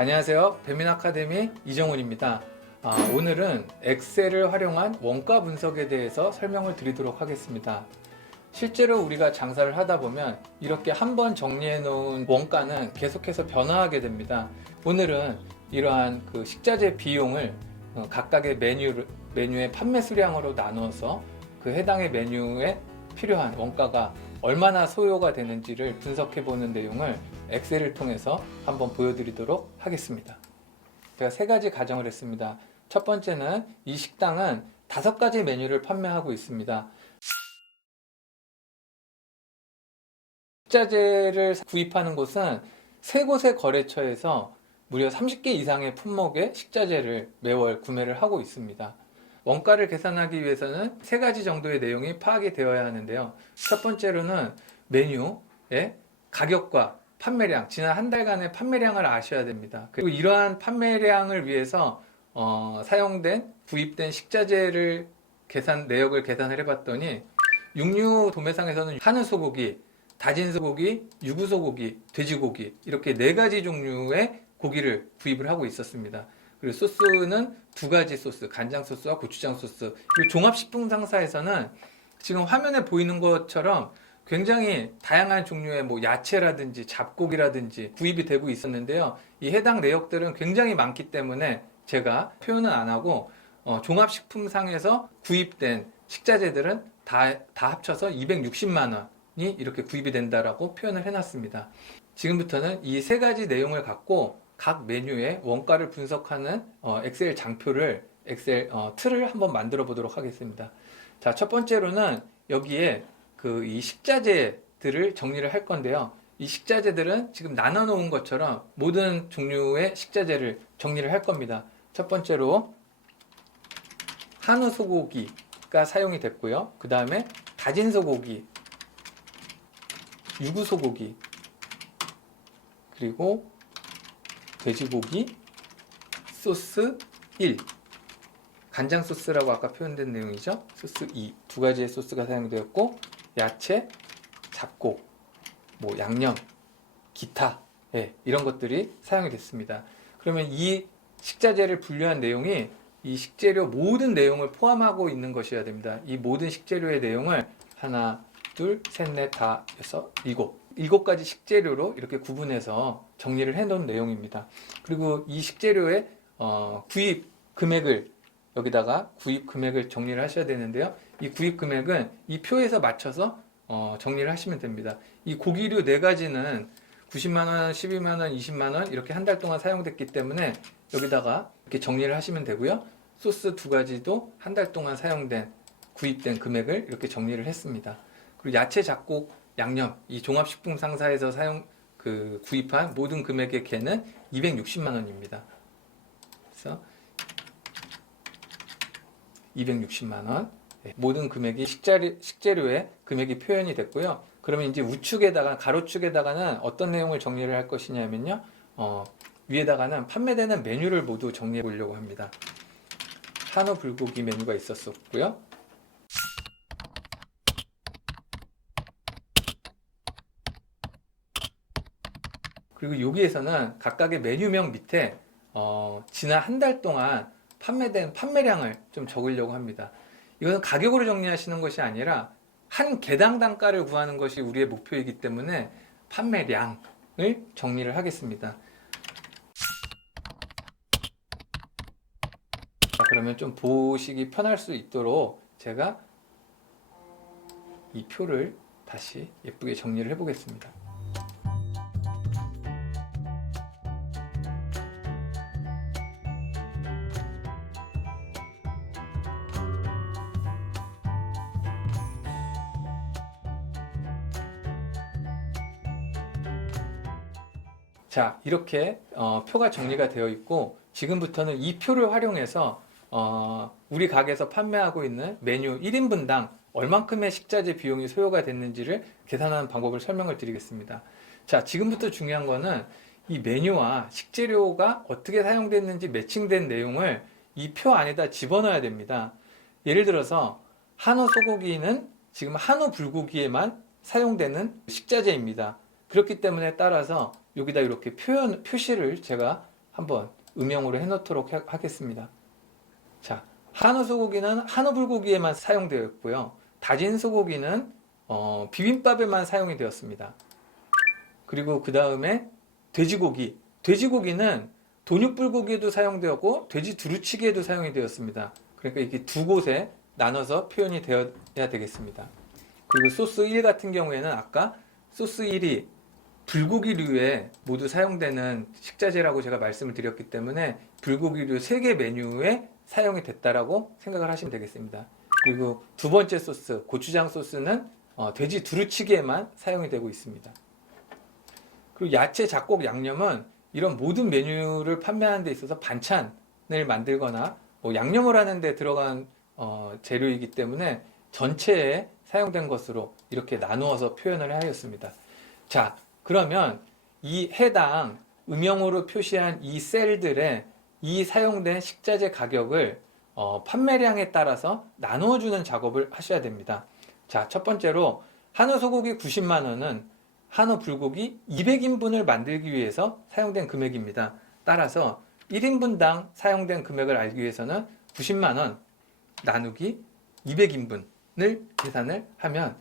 안녕하세요. 배민 아카데미 이정훈입니다. 오늘은 엑셀을 활용한 원가 분석에 대해서 설명을 드리도록 하겠습니다. 실제로 우리가 장사를 하다 보면 이렇게 한번 정리해 놓은 원가는 계속해서 변화하게 됩니다. 오늘은 이러한 식자재 비용을 각각의 메뉴의 판매 수량으로 나눠서 그 해당의 메뉴에 필요한 원가가 얼마나 소요가 되는지를 분석해 보는 내용을 엑셀을 통해서 한번 보여드리도록 하겠습니다. 제가 세 가지 가정을 했습니다. 첫 번째는 이 식당은 5가지 메뉴를 판매하고 있습니다. 식자재를 구입하는 곳은 3곳의 거래처에서 무려 30개 이상의 품목의 식자재를 매월 구매를 하고 있습니다. 원가를 계산하기 위해서는 3가지 정도의 내용이 파악이 되어야 하는데요. 첫 번째로는 메뉴의 가격과 판매량, 지난 한 달간의 판매량을 아셔야 됩니다. 그리고 이러한 판매량을 위해서 사용된, 구입된 식자재를 내역을 계산을 해봤더니 육류 도매상에서는 한우 소고기, 다진 소고기, 유구 소고기, 돼지고기 이렇게 4가지 종류의 고기를 구입을 하고 있었습니다. 그리고 소스는 2가지 소스, 간장 소스와 고추장 소스. 그리고 종합식품상사에서는 지금 화면에 보이는 것처럼 굉장히 다양한 종류의 야채라든지 잡고기라든지 구입이 되고 있었는데요. 이 해당 내역들은 굉장히 많기 때문에 제가 표현은 안 하고 종합식품상에서 구입된 식자재들은 다 합쳐서 260만 원이 이렇게 구입이 된다라고 표현을 해놨습니다. 지금부터는 이 3가지 내용을 갖고 각 메뉴의 원가를 분석하는 엑셀 장표를 틀을 한번 만들어 보도록 하겠습니다. 자, 첫 번째로는 여기에 이 식자재들을 정리를 할 건데요. 이 식자재들은 지금 나눠 놓은 것처럼 모든 종류의 식자재를 정리를 할 겁니다. 첫 번째로 한우 소고기가 사용이 됐고요. 그 다음에 다진 소고기, 유구 소고기, 그리고 돼지고기, 소스 1, 간장 소스라고 아까 표현된 내용이죠. 소스 2, 2가지의 소스가 사용되었고, 야채, 잡곡, 양념, 기타, 이런 것들이 사용이 됐습니다. 그러면 이 식자재를 분류한 내용이 이 식재료 모든 내용을 포함하고 있는 것이어야 됩니다. 이 모든 식재료의 내용을 하나, 둘, 셋, 넷, 다, 여섯, 일곱 가지 식재료로 이렇게 구분해서 정리를 해 놓은 내용입니다. 그리고 이 식재료의 구입 금액을 여기다가 구입 금액을 정리를 하셔야 되는데요. 이 구입 금액은 이 표에서 맞춰서 정리를 하시면 됩니다. 이 고기류 4가지는 90만 원, 12만 원, 20만 원 이렇게 한 달 동안 사용됐기 때문에 여기다가 이렇게 정리를 하시면 되고요. 소스 2가지도 한 달 동안 사용된 구입된 금액을 이렇게 정리를 했습니다. 그리고 야채, 잡곡, 양념 이 종합식품 상사에서 구입한 모든 금액의 개는 260만 원입니다. 그래서 260만 원 모든 금액이 식재료의 금액이 표현이 됐고요. 그러면 이제 우측에다가 가로축에다가는 어떤 내용을 정리를 할 것이냐면요. 위에다가는 판매되는 메뉴를 모두 정리해 보려고 합니다. 한우 불고기 메뉴가 있었고요. 그리고 여기에서는 각각의 메뉴명 밑에 지난 한 달 동안 판매된 판매량을 좀 적으려고 합니다. 이것은 가격으로 정리하시는 것이 아니라 한 개당 단가를 구하는 것이 우리의 목표이기 때문에 판매량을 정리를 하겠습니다. 자, 그러면 좀 보시기 편할 수 있도록 제가 이 표를 다시 예쁘게 정리를 해보겠습니다. 자, 이렇게 표가 정리가 되어 있고 지금부터는 이 표를 활용해서 우리 가게에서 판매하고 있는 메뉴 1인분당 얼만큼의 식자재 비용이 소요가 됐는지를 계산하는 방법을 설명을 드리겠습니다. 자, 지금부터 중요한 거는 이 메뉴와 식재료가 어떻게 사용됐는지 매칭된 내용을 이 표 안에다 집어넣어야 됩니다. 예를 들어서 한우 소고기는 지금 한우 불고기에만 사용되는 식자재입니다. 그렇기 때문에 따라서 여기다 이렇게 표시를 제가 한번 음영으로 해놓도록 하겠습니다. 자, 한우 소고기는 한우 불고기에만 사용되어 있고요. 다진 소고기는 비빔밥에만 사용이 되었습니다. 그리고 그 다음에 돼지고기는 돈육불고기에도 사용되었고 돼지 두루치기에도 사용이 되었습니다. 그러니까 이게 두 곳에 나눠서 표현이 되어야 되겠습니다. 그리고 소스 1 같은 경우에는 아까 소스 1이 불고기류에 모두 사용되는 식자재라고 제가 말씀을 드렸기 때문에 불고기류 3개 메뉴에 사용이 됐다라고 생각을 하시면 되겠습니다. 그리고 두 번째 소스, 고추장 소스는 돼지 두루치기에만 사용이 되고 있습니다. 그리고 야채 잡곡 양념은 이런 모든 메뉴를 판매하는 데 있어서 반찬을 만들거나 양념을 하는 데 들어간 재료이기 때문에 전체에 사용된 것으로 이렇게 나누어서 표현을 하였습니다. 자, 그러면 이 해당 음영으로 표시한 이 셀들의 이 사용된 식자재 가격을 판매량에 따라서 나누어주는 작업을 하셔야 됩니다. 자, 첫 번째로 한우 소고기 90만 원은 한우 불고기 200인분을 만들기 위해서 사용된 금액입니다. 따라서 1인분당 사용된 금액을 알기 위해서는 90만 원 나누기 200인분을 계산을 하면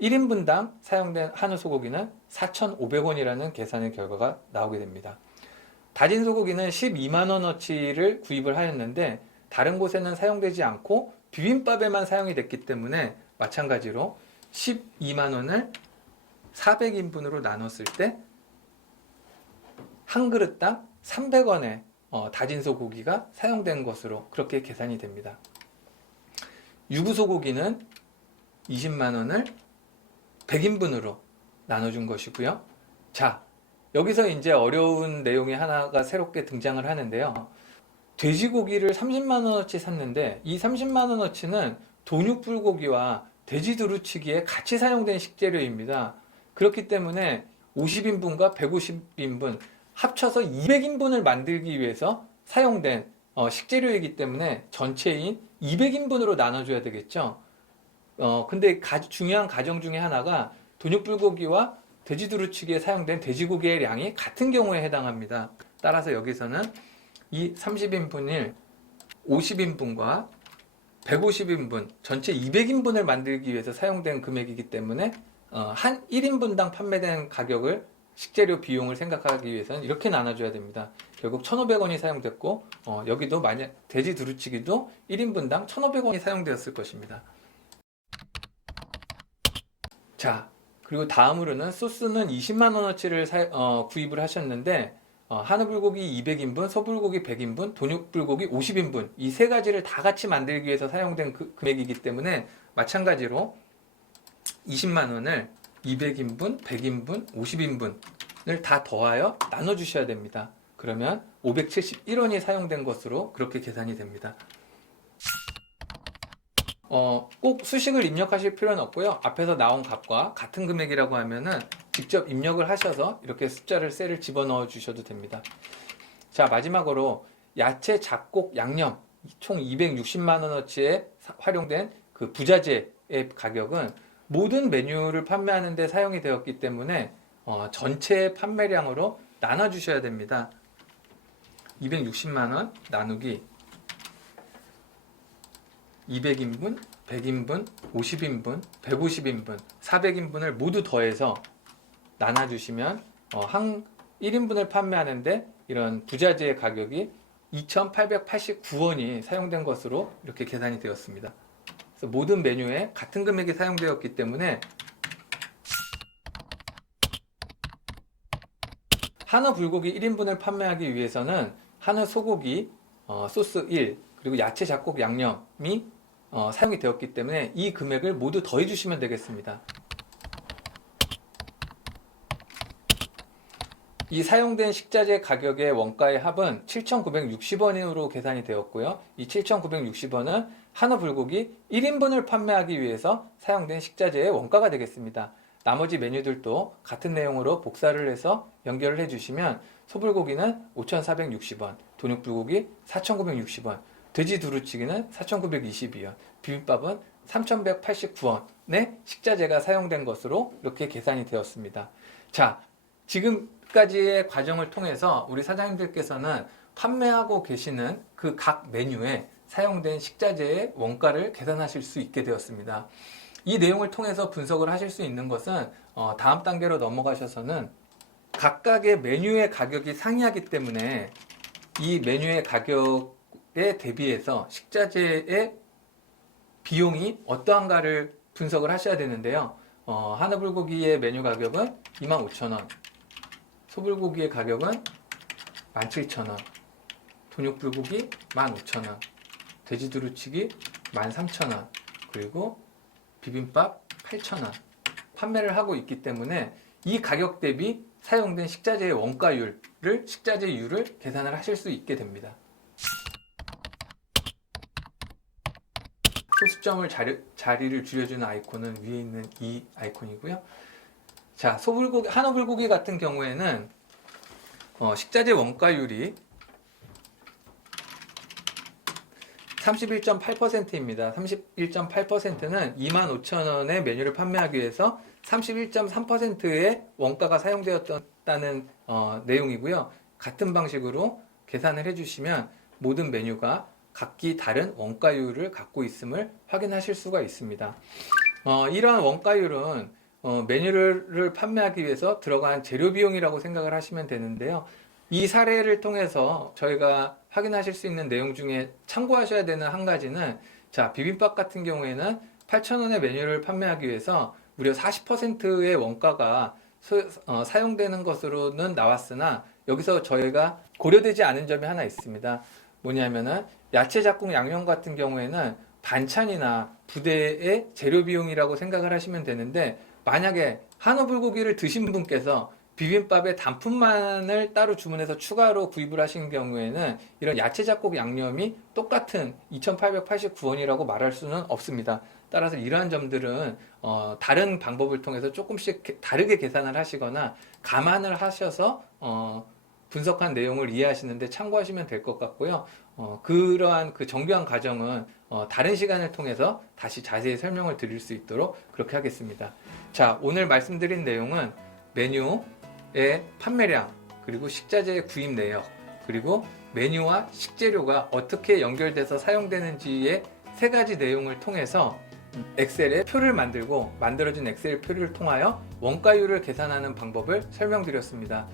1인분당 사용된 한우 소고기는 4,500원이라는 계산의 결과가 나오게 됩니다. 다진 소고기는 12만 원어치를 구입을 하였는데 다른 곳에는 사용되지 않고 비빔밥에만 사용이 됐기 때문에 마찬가지로 12만 원을 400인분으로 나눴을 때 한 그릇당 300원의 다진 소고기가 사용된 것으로 그렇게 계산이 됩니다. 유부 소고기는 20만 원을 100인분으로 나눠준 것이고요. 자, 여기서 이제 어려운 내용이 하나가 새롭게 등장을 하는데요. 돼지고기를 30만 원어치 샀는데 이 30만 원어치는 돈육불고기와 돼지 두루치기에 같이 사용된 식재료입니다. 그렇기 때문에 50인분과 150인분 합쳐서 200인분을 만들기 위해서 사용된 식재료이기 때문에 전체인 200인분으로 나눠줘야 되겠죠. 근데 중요한 가정 중에 하나가 돈육불고기와 돼지 두루치기에 사용된 돼지고기의 양이 같은 경우에 해당합니다. 따라서 여기서는 이 30인분일 50인분과 150인분 전체 200인분을 만들기 위해서 사용된 금액이기 때문에 한 1인분당 판매된 가격을 식재료 비용을 생각하기 위해서는 이렇게 나눠줘야 됩니다. 결국 1,500원이 사용됐고 여기도 만약 돼지 두루치기도 1인분당 1,500원이 사용되었을 것입니다. 자, 그리고 다음으로는 소스는 20만 원어치를 구입을 하셨는데 한우 불고기 200인분, 소불고기 100인분, 돈육불고기 50인분 이 세 가지를 다 같이 만들기 위해서 사용된 금액이기 때문에 마찬가지로 20만 원을 200인분, 100인분, 50인분을 다 더하여 나눠주셔야 됩니다. 그러면 571원이 사용된 것으로 그렇게 계산이 됩니다. 꼭 수식을 입력하실 필요는 없고요. 앞에서 나온 값과 같은 금액이라고 하면은 직접 입력을 하셔서 이렇게 셀을 집어넣어 주셔도 됩니다. 자, 마지막으로 야채 잡곡 양념 총 260만 원어치에 활용된 그 부자재의 가격은 모든 메뉴를 판매하는 데 사용이 되었기 때문에 전체 판매량으로 나눠 주셔야 됩니다. 260만 원 나누기 200인분, 100인분, 50인분, 150인분, 400인분을 모두 더해서 나눠주시면 한 1인분을 판매하는데 이런 부자재의 가격이 2,889원이 사용된 것으로 이렇게 계산이 되었습니다. 그래서 모든 메뉴에 같은 금액이 사용되었기 때문에 한우 불고기 1인분을 판매하기 위해서는 한우 소고기 소스 1 그리고 야채 잡곡 양념이 사용이 되었기 때문에 이 금액을 모두 더해 주시면 되겠습니다. 이 사용된 식자재 가격의 원가의 합은 7,960원으로 계산이 되었고요. 이 7,960원은 한우 불고기 1인분을 판매하기 위해서 사용된 식자재의 원가가 되겠습니다. 나머지 메뉴들도 같은 내용으로 복사를 해서 연결을 해주시면 소불고기는 5,460원, 돈육불고기 4,960원, 돼지 두루치기는 4,922원, 비빔밥은 3,189원의 식자재가 사용된 것으로 이렇게 계산이 되었습니다. 자, 지금 가지의 과정을 통해서 우리 사장님들께서는 판매하고 계시는 그 각 메뉴에 사용된 식자재의 원가를 계산하실 수 있게 되었습니다. 이 내용을 통해서 분석을 하실 수 있는 것은 다음 단계로 넘어가셔서는 각각의 메뉴의 가격이 상이하기 때문에 이 메뉴의 가격에 대비해서 식자재의 비용이 어떠한가를 분석을 하셔야 되는데요. 한우불고기의 메뉴 가격은 25,000원, 소불고기의 가격은 17,000원, 돈육불고기 15,000원, 돼지두루치기 13,000원, 그리고 비빔밥 8,000원 판매를 하고 있기 때문에 이 가격 대비 사용된 식자재의 원가율을 식자재율을 계산을 하실 수 있게 됩니다. 소수점을 자리를 줄여주는 아이콘은 위에 있는 이 아이콘이고요. 자, 한우불고기 같은 경우에는 식자재 원가율이 31.8%입니다. 31.8%는 25,000원의 메뉴를 판매하기 위해서 31.3%의 원가가 사용되었다는 내용이고요. 같은 방식으로 계산을 해주시면 모든 메뉴가 각기 다른 원가율을 갖고 있음을 확인하실 수가 있습니다. 이러한 원가율은 메뉴를 판매하기 위해서 들어간 재료 비용이라고 생각을 하시면 되는데요. 이 사례를 통해서 저희가 확인하실 수 있는 내용 중에 참고하셔야 되는 한 가지는, 자, 비빔밥 같은 경우에는 8,000원의 메뉴를 판매하기 위해서 무려 40%의 원가가 사용되는 것으로는 나왔으나 여기서 저희가 고려되지 않은 점이 하나 있습니다. 뭐냐면은 야채 작국 양념 같은 경우에는 반찬이나 부대의 재료 비용이라고 생각을 하시면 되는데, 만약에 한우불고기를 드신 분께서 비빔밥에 단품만을 따로 주문해서 추가로 구입을 하신 경우에는 이런 야채 작곡 양념이 똑같은 2,889원이라고 말할 수는 없습니다. 따라서 이러한 점들은 다른 방법을 통해서 조금씩 다르게 계산을 하시거나 감안을 하셔서 분석한 내용을 이해하시는데 참고하시면 될 것 같고요. 그러한 그 정교한 과정은 다른 시간을 통해서 다시 자세히 설명을 드릴 수 있도록 그렇게 하겠습니다. 자, 오늘 말씀드린 내용은 메뉴의 판매량, 그리고 식자재의 구입 내역, 그리고 메뉴와 식재료가 어떻게 연결돼서 사용되는지의 세 가지 내용을 통해서 엑셀에 표를 만들고 만들어진 엑셀 표를 통하여 원가율을 계산하는 방법을 설명드렸습니다.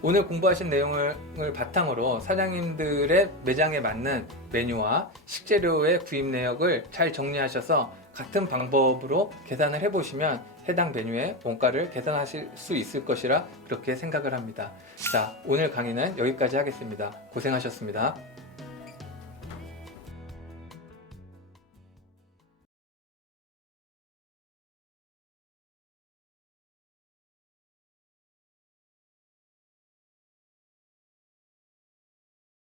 오늘 공부하신 내용을 바탕으로 사장님들의 매장에 맞는 메뉴와 식재료의 구입 내역을 잘 정리하셔서 같은 방법으로 계산을 해보시면 해당 메뉴의 원가를 계산하실 수 있을 것이라 그렇게 생각을 합니다. 자, 오늘 강의는 여기까지 하겠습니다. 고생하셨습니다.